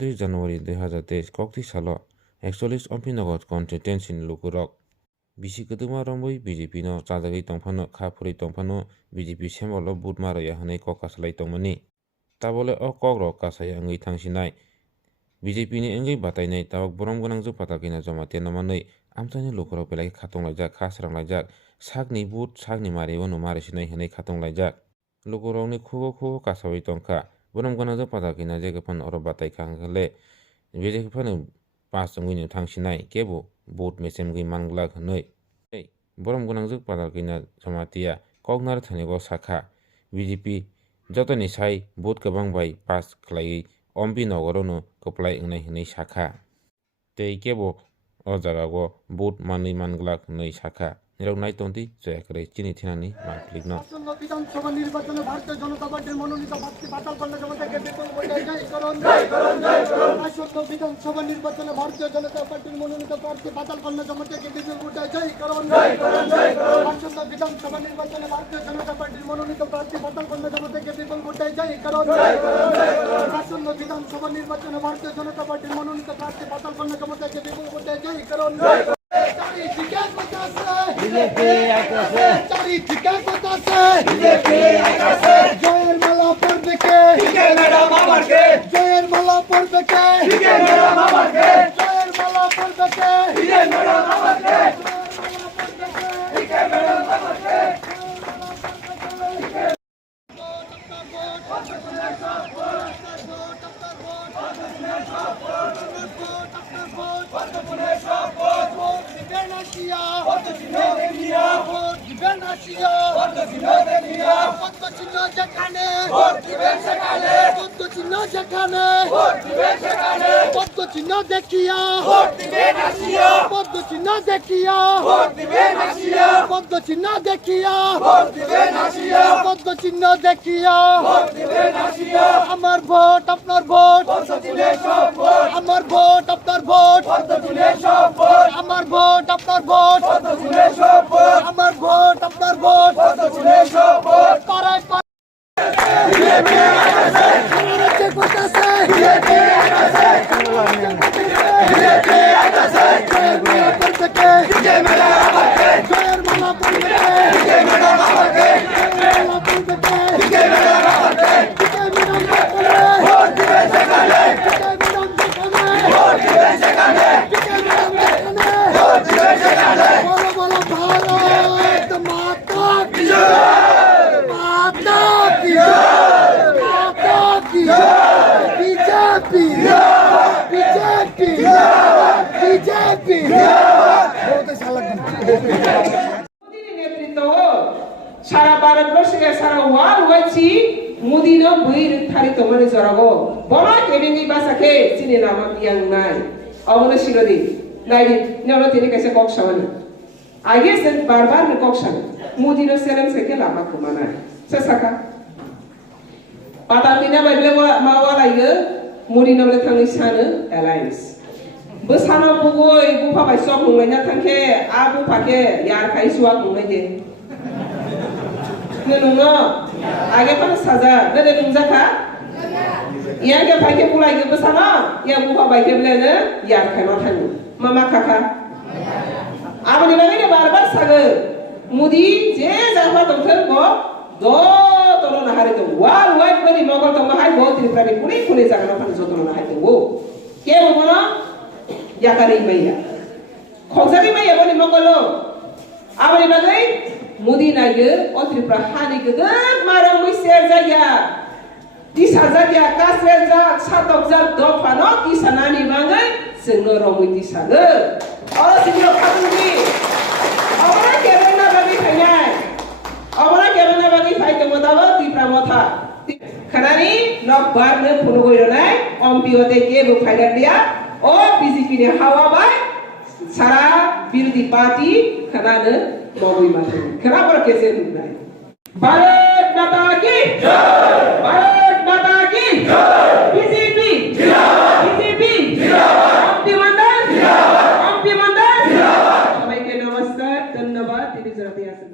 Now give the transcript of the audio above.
29 জানুয়ারি 2023 kokti salo 41 ompi nogot constituency ni lukurok bisi keduma romboi BJP no chajagai tongphano khapuri tongphano BJP semolo budmaro yahanai kok kasalai tongmani tabole o kogrok kasaya ngui thangsinai BJP ni ngui batainai tabok borom gonangjuk patakina joma tenamanai amchani lukurok belai khatonglajak khasranglajak sakni bud sakni mari ono mari sinai hinai khatonglajak lukurokni khugo kasawai tongkha borom gonangjuk patakina jegaphan oro batai khangale BJP pas ngui thangsinai kebo bud mesemgui manglak hnoi borom gonangjuk patakina jamatia koknar thanigo sakha BJP jotoni sai bud kabang bai pas khlai ompi nogorono koplai ngnai hnai sakha tei kebo o jagago bud manui manglak hnai sakha নিরক নাই তন্তি জয়াকরে চিনি থিনানি মাকলিক ন আসন্ন বিধানসভা নির্বাচনে ভারতীয় জনতা পার্টির মনোনীত প্রার্থী বাতিল করলে জমাতাকে বিপুল ভোটে জয়করণ আসন্ন বিধানসভা নির্বাচনে ভারতীয় জনতা পার্টির মনোনীত প্রার্থী বাতিল করলে জমাতাকে বিপুল ভোটে জয়করণ আসন্ন বিধানসভা নির্বাচনে ভারতীয় জনতা পার্টির মনোনীত প্রার্থী বাতিল করলে জমাতাকে বিপুল ভোটে জয়করণ আসন্ন বিধানসভা নির্বাচনে ভারতীয় জনতা পার্টির মনোনীত প্রার্থী বাতিল করলে জমাতাকে বিপুল ভোটে জয়করণ জয়ের মালা পড়বে কে ম্যাডাম আমারকে জয়ের মালা পড়বে কে ম্যাডাম আমারকে জয়ের মালা পড়বে কে ম্যাডাম আমারকে ম্যাডাম আমারকে পদ্মচিহ্ন দেখিয়া পদ্মচিহ্ন দেখিয়া পদ্মচিহ্ন দেখিয়া পদ্মচিহ্ন দেখিয়া আমার ভোট আপনার ভোট আমার ভোট আপনার ভোট আমার ভোট আপনার ভোট আমার ভোট আপনার ভোট পাড়ায় সারা ভারতবর্ষে সারা ওয়ার্ল্ড ওয়াইছি মুদিনো বইর থারি তোমারে জরাগো বড় কেবেঙ্গি বাসাকে চিনে নামা বিয়াং নাই অবনে শিরদি নাইদি নলো তিনি কাছে কক সামানে আগে সেন বারবার নে কক সামনে মুদিনো সেলেম সেকে লামা কুমানা সেসাকা পাতা কিনা বাইলে মাওয়া লাইগো মুদিনো লে থাংনি সানো অ্যালায়েন্স বসানো বুগoi বুফা বাই সক নুলাইনা থাংকে আ বুফাকে ইয়ার খাই সুয়া নুলাই দে nungo age pan saja nade nungja kha ya ke bhaike bulai ge basana ya buha bhaike blene ya khaima thani mama kaka abani bagine barbar sage mudi je jahwa tongthar ko do tono na hari to wal wait bani mogol to mahai bo tripani kuni jagana pan jotono na hai to go ke bono ya kari maiya khojari maiya bani mogolo abani bagai Mudi nage otri prahani gedek marang miser jaya disa jaya kasel ja satok ja dofano disa nani bangai sengno romui disa ge ora singro khatungi ora kebena bagi khainai ora kebena bagi khaite modaba ti pramotha khanani nok bar ne phuno goironai ompi ote ke bu khailar dia o BJP ne hawa bai sara birodi party khanane Mogui mati. Kenapa kese nunai? Bharat Mata ki jai. Bharat Mata ki jai. BJP jai. BJP jai. Ampi Mandan jai. Ampi Mandan jai. Sampai ke namaskar, धन्यवाद. Ini sudah biasa.